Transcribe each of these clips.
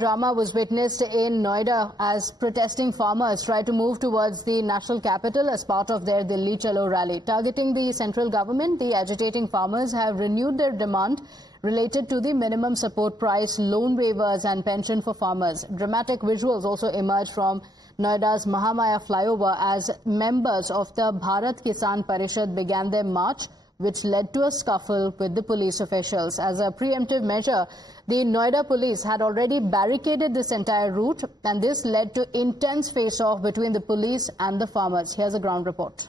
drama was witnessed in Noida as protesting farmers try to move towards the national capital as part of their Delhi Chalo rally. Targeting the central government, the agitating farmers have renewed their demand related to the minimum support price, loan waivers and pension for farmers. Dramatic visuals also emerged from Noida's Mahamaya flyover as members of the Bharat Kisan Parishad began their march, which led to a scuffle with the police officials. As a preemptive measure, the Noida police had already barricaded this entire route, and this led to intense face-off between the police and the farmers. Here's a ground report.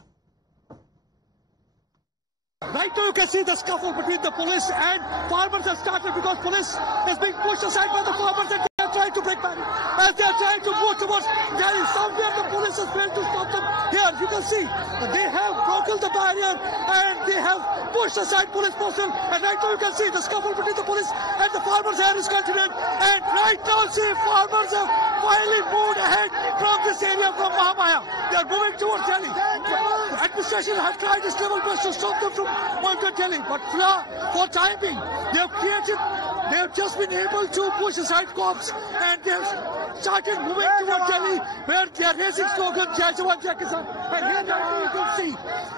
Right now you can see the scuffle between the police and farmers has started because police is being pushed aside by the farmers and they are trying to break barrier. As they are trying to move towards Delhi, somewhere the police has failed to stop them. Here you can see they have broken the barrier and they have pushed aside police personnel. And right now you can see the scuffle between the police and the farmers here is continuing. And right now see farmers have finally moved ahead from this area from Mahamaya. They are moving towards Delhi. The administration has tried its level best to stop them from Delhi, but for time being, they have just been able to push aside cops and they have started moving towards Delhi, where they are raising slogan Jai Jawan Jai Kisan. And here you can see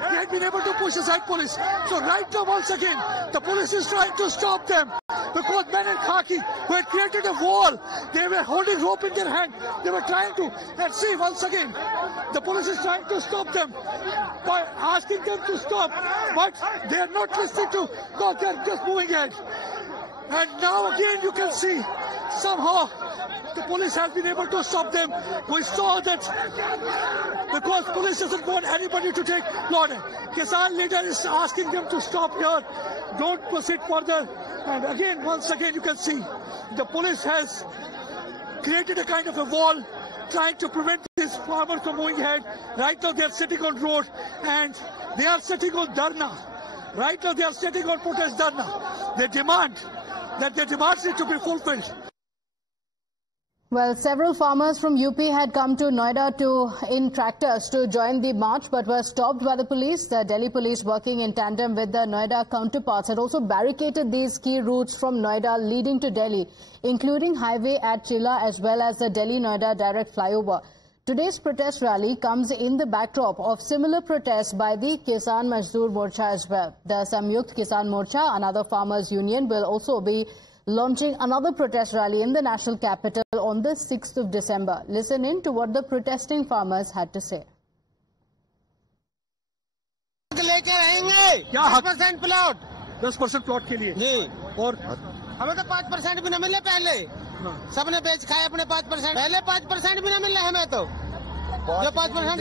they have been able to push aside police. So right now once again, the police is trying to stop them because men in khaki who had created a wall, they were holding rope in their hand. They were trying to, and see once again, the police is trying to stop them by asking them to stop, but they are not listening to, no, they are just moving ahead. And now again you can see somehow the police has been able to stop them. We saw that because police doesn't want anybody to take order. Kisan leader is asking them to stop here, don't proceed further. And again, once again you can see the police has created a kind of a wall trying to prevent these farmers from moving ahead. Right now they are sitting on road and they are sitting on dharna. Right now they are sitting on protest dharna. They demand that their demands need to be fulfilled. Well, several farmers from UP had come to Noida in tractors to join the march but were stopped by the police. The Delhi police, working in tandem with the Noida counterparts, had also barricaded these key routes from Noida leading to Delhi, including highway at Chilla as well as the Delhi-Noida direct flyover. Today's protest rally comes in the backdrop of similar protests by the Kisan Mazdoor Morcha as well. The Samyukt Kisan Morcha, another farmers' union, will also be launching another protest rally in the national capital on the 6th of December. Listen in to what the protesting farmers had to say. लेके रहेंगे 10% plot 10% plot के लिए नहीं और हमें तो 5% भी न मिले पहले सबने बेच खाए अपने 5% पहले 5% भी न मिले हमें तो जो 5%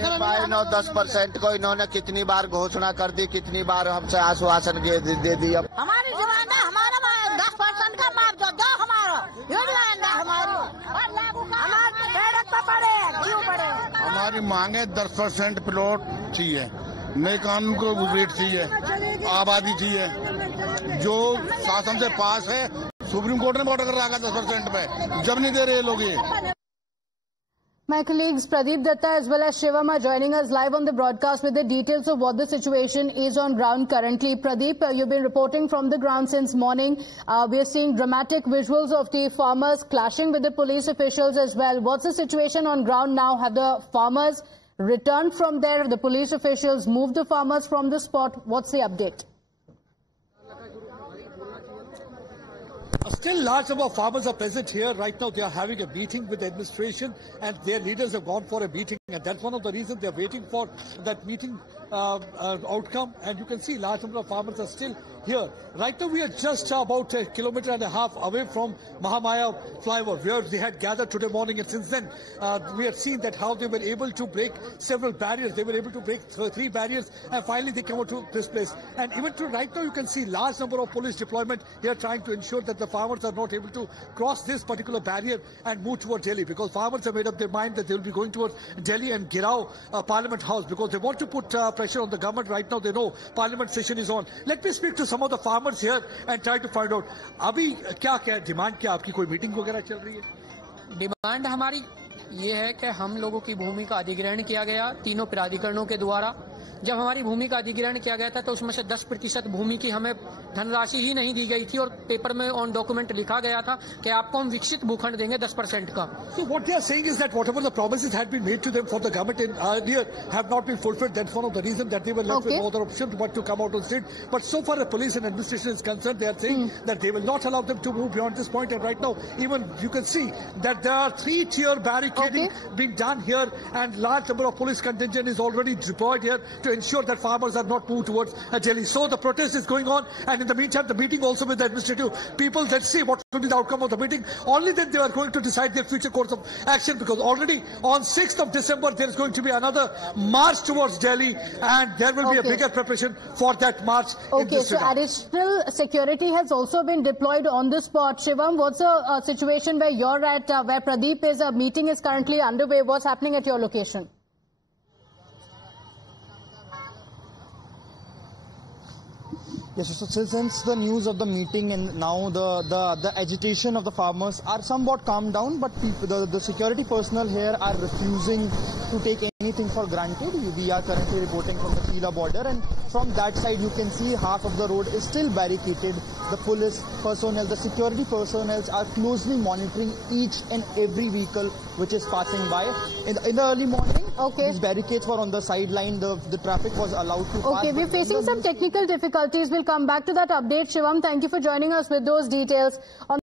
10% को इन्होंने कितनी बार घोषणा कर दी, कितनी बार हमसे आश्वासन दे दी। हमारी डिमांड है हमारा 10% का माफ दो हमारा हमारी मांगे 10% प्लॉट चाहिए, नए कानून को रेट चाहिए, आबादी चाहिए, जो शासन से पास है। सुप्रीम कोर्ट ने ऑर्डर कर रखा 10% पे, जब नहीं दे रहे लोग ये। My colleagues Pradeep Datta as well as Shivam are joining us live on the broadcast with the details of what the situation is on ground currently. Pradeep, you've been reporting from the ground since morning. We are seeing dramatic visuals of the farmers clashing with the police officials as well. What's the situation on ground now? Have the farmers returned from there? The police officials moved the farmers from the spot? What's the update? Still large number of farmers are present here. Right now they are having a meeting with the administration and their leaders have gone for a meeting, and that's one of the reasons they are waiting for that meeting outcome. And you can see large number of farmers are still here. Right now we are just about 1.5 kilometers away from Mahamaya flyover, where they had gathered today morning, and since then we have seen that how they were able to break several barriers. They were able to break 3 barriers and finally they came out to this place. And even to right now you can see large number of police deployment here trying to ensure that the farmers are not able to cross this particular barrier and move towards Delhi, because farmers have made up their mind that they will be going towards Delhi and Girao Parliament House, because they want to put pressure on the government. Right now they know Parliament session is on. Let me speak to some of the farmers here and try to find out अभी क्या demand क्या आपकी, कोई meeting वगैरह चल रही है? Demand हमारी ये है कि हम लोगों की भूमि का अधिग्रहण किया गया तीनों प्राधिकरणों के द्वारा, जब हमारी भूमि का अधिग्रहण किया गया था तो उसमें से 10% भूमि की हमें धनराशि ही नहीं दी गई थी और पेपर में ऑन डॉक्यूमेंट लिखा गया था कि आपको हम विकसित भूखंड देंगे 10% का. So what they are saying is that whatever the promises had been made to them for the government in earlier have not been fulfilled. That's one of the reasons that they were left with no other option but to come out on street. But so far the police and administration is concerned, they are saying that they will not allow them to move beyond this point. And right now, even you can see that there are 3-tier barricading being done here, and large number of police contingent is already deployed here to ensure that farmers are not moved towards Delhi. So the protest is going on, and in the meantime, the meeting also with the administrative people. Let's see what will be the outcome of the meeting. Only then they are going to decide their future course of action, because already on 6th of December there is going to be another march towards Delhi, and there will be a bigger preparation for that march. Okay, so additional security has also been deployed on the spot. Shivam, what's the situation where you're at, where Pradeep is? A meeting is currently underway. What's happening at your location? Yes, so since the news of the meeting and now the agitation of the farmers are somewhat calmed down, but the security personnel here are refusing to take anything for granted. We are currently reporting from the Khila border, and from that side you can see half of the road is still barricaded. The police personnel, the security personnel are closely monitoring each and every vehicle which is passing by. In the early morning, these barricades were on the sideline. The traffic was allowed to pass. Okay, we're facing some technical difficulties. We'll come back to that update. Shivam, thank you for joining us with those details.